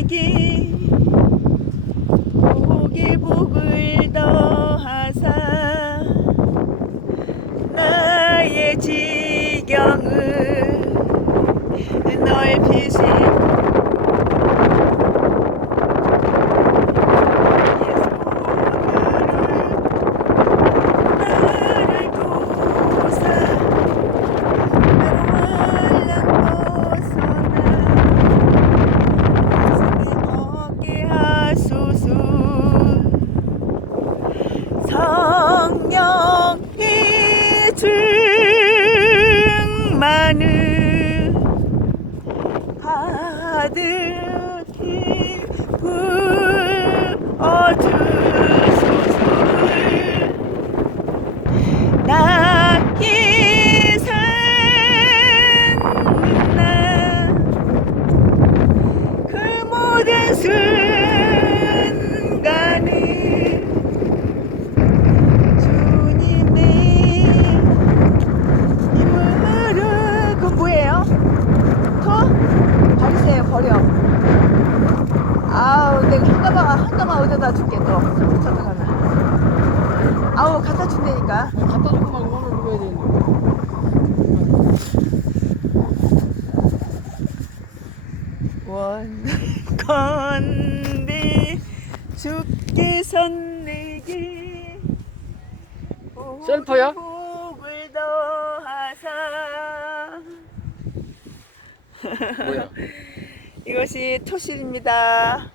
내게 복의 복을 더하사 나의 지경을 넓히시 순간을 주님의 이름으로 그 뭐예요? 토? 버리세요 버려 아우 내가 한 가방 한 가방 어디다 줄게 또 저기 가면 아우 갖다 준다니까 갖다 놓고 막 음악을 불러야 되는데. 원 건데 주께선 내게 셀프야? 복을 더하사 뭐야? 이것이 토실입니다.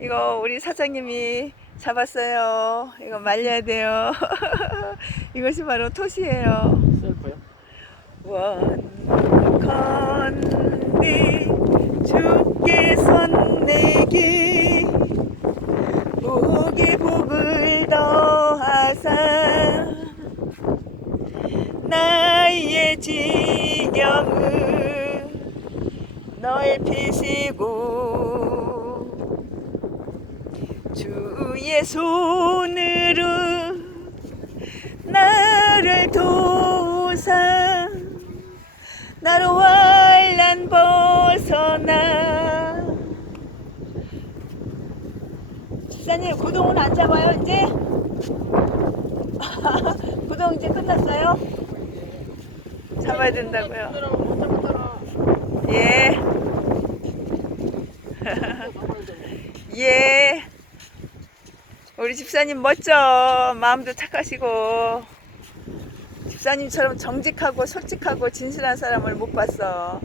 이거 우리 사장님이 잡았어요. 이거 말려야 돼요. 이것이 바로 토시예요. 셀프야? 원컨대 주께선 내게 복의 복을 더하사 나의 지경을 넓히시고 주의 손으로 나를 도우사 나를 환란 벗어나 집사님 구동은 안 잡아요 이제? 구동 이제 끝났어요? 잡아야 된다고요 예 예. 우리 집사님 멋져. 마음도 착하시고. 집사님처럼 정직하고 솔직하고 진실한 사람을 못 봤어.